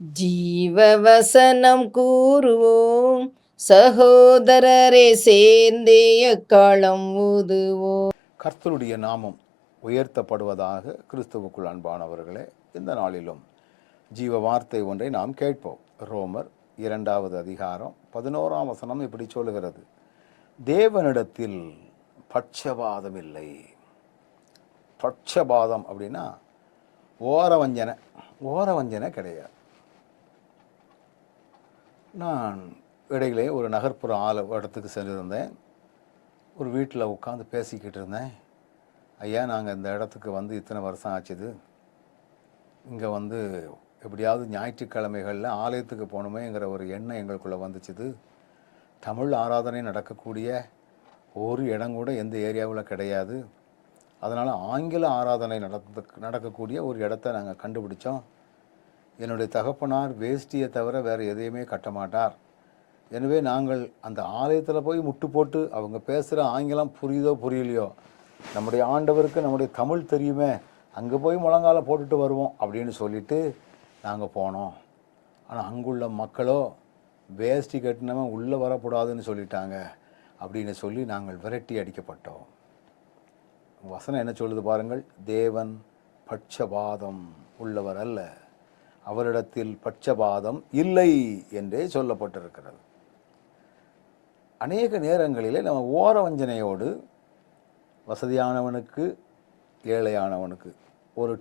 ஜீவவசனம் கூறுவோம், சகோதரரே சேர்ந்தே எக்காலம் ஊதுவோம். கர்த்தருடைய நாமம் உயர்த்தப்படுவதாக. கிறிஸ்துவுக்குள் அன்பானவர்களே, இந்த நாளிலும் ஜீவ வார்த்தை ஒன்றை நாம் கேட்போம். ரோமர் 2வது அதிகாரம் 11ஆம் வசனம் இப்படி சொல்லுகிறது: தேவனிடத்தில் பட்சபாதம் இல்லை. பட்சபாதம் அப்படின்னா ஓரவஞ்சனை கிடையாது. நான் இடையிலே ஒரு நகர்ப்புற இடத்துக்கு சென்றிருந்தேன். ஒரு வீட்டில் உட்காந்து பேசிக்கிட்டு இருந்தேன். ஐயா, நாங்கள் இந்த இடத்துக்கு வந்து இத்தனை வருஷம் ஆச்சுது. இங்கே வந்து எப்படியாவது ஞாயிற்றுக்கிழமைகளில் ஆலயத்துக்கு போகணுமேங்கிற ஒரு எண்ணம் எங்களுக்குள்ளே வந்துச்சுது. தமிழ் ஆராதனை நடக்கக்கூடிய ஒரு இடம் கூட எந்த ஏரியாவில் கிடையாது. அதனால் ஆங்கில ஆராதனை நடக்கக்கூடிய ஒரு இடத்த நாங்கள் கண்டுபிடிச்சோம். என்னுடைய தகப்பனார் வேஷ்டியை தவிர வேறு எதையுமே கட்ட மாட்டார். எனவே நாங்கள் அந்த ஆலயத்தில் போய் முட்டு போட்டு அவங்க பேசுகிற ஆங்கிலம் புரியுதோ புரியலையோ, நம்முடைய ஆண்டவருக்கு நம்முடைய தமிழ் தெரியுமே, அங்கே போய் முழங்கால போட்டுட்டு வருவோம் அப்படின்னு சொல்லிட்டு நாங்கள் போனோம். ஆனால் அங்குள்ள மக்களோ வேஷ்டி கட்டினவன் உள்ளே வரக்கூடாதுன்னு சொல்லிட்டாங்க அப்படின்னு சொல்லி நாங்கள் விரட்டி அடிக்கப்பட்டோம். வசனம் என்ன சொல்லுது பாருங்கள்: தேவன் பட்சபாதம் உள்ளவர் அல்ல, அவரிடத்தில் பட்சபாதம் இல்லை என்றே சொல்லப்பட்டிருக்கிறது. அநேக நேரங்களிலே நம்ம ஓரவஞ்சனையோடு வசதியானவனுக்கு ஏழையானவனுக்கு ஒரு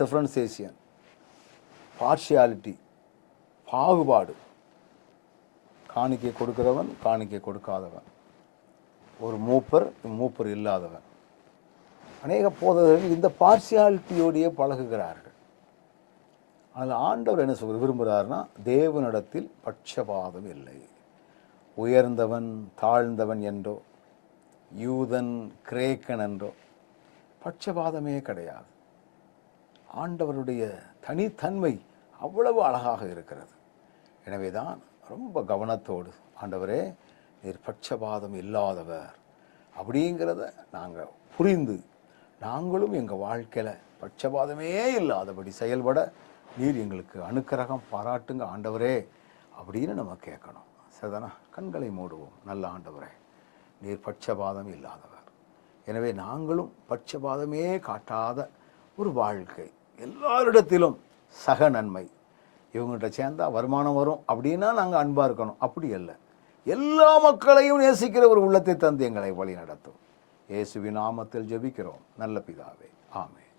டிஃப்ரென்சேஷன், பார்ஷியாலிட்டி, பாகுபாடு, காணிக்கை கொடுக்கிறவன் காணிக்கை கொடுக்காதவன், ஒரு மூப்பர் இல்லாதவன், அநேக போதகர்கள் இந்த பார்ஷியாலிட்டியோடையே பழகுகிறார்கள். அதில் ஆண்டவர் என்ன சொல்ல விரும்புகிறார்னா, தேவனிடத்தில் பட்சபாதம் இல்லை. உயர்ந்தவன் தாழ்ந்தவன் என்றோ, யூதன் கிரேக்கன் என்றோ பட்சபாதமே கிடையாது. ஆண்டவருடைய தனித்தன்மை அவ்வளவு அழகாக இருக்கிறது. எனவே தான் ரொம்ப கவனத்தோடு, ஆண்டவரே நீர் பட்சபாதம் இல்லாதவர் அப்படிங்கிறத நாங்கள் புரிந்து நாங்களும் எங்கள் வாழ்க்கையில் பட்சபாதமே இல்லாதபடி செயல்பட நீர் எங்களுக்கு அனுக்கிரகம் பாராட்டுங்க ஆண்டவரே அப்படின்னு நம்ம கேட்கணும். சரிதானா? கண்களை மூடுவோம். நல்ல ஆண்டவரே, நீர் பட்சபாதம் இல்லாதவர். எனவே நாங்களும் பட்சபாதமே காட்டாத ஒரு வாழ்க்கை, எல்லாரிடத்திலும் சக நன்மை. இவங்கள்ட்ட சேர்ந்தா வருமானம் வரும் அப்படின்னா நாங்கள் அன்பாக இருக்கணும், அப்படி அல்ல. எல்லா மக்களையும் நேசிக்கிற ஒரு உள்ளத்தை தந்து எங்களை வழி நடத்தும். இயேசுவின் நாமத்தில் ஜெபிக்கிறோம் நல்ல பிதாவே, ஆமென்.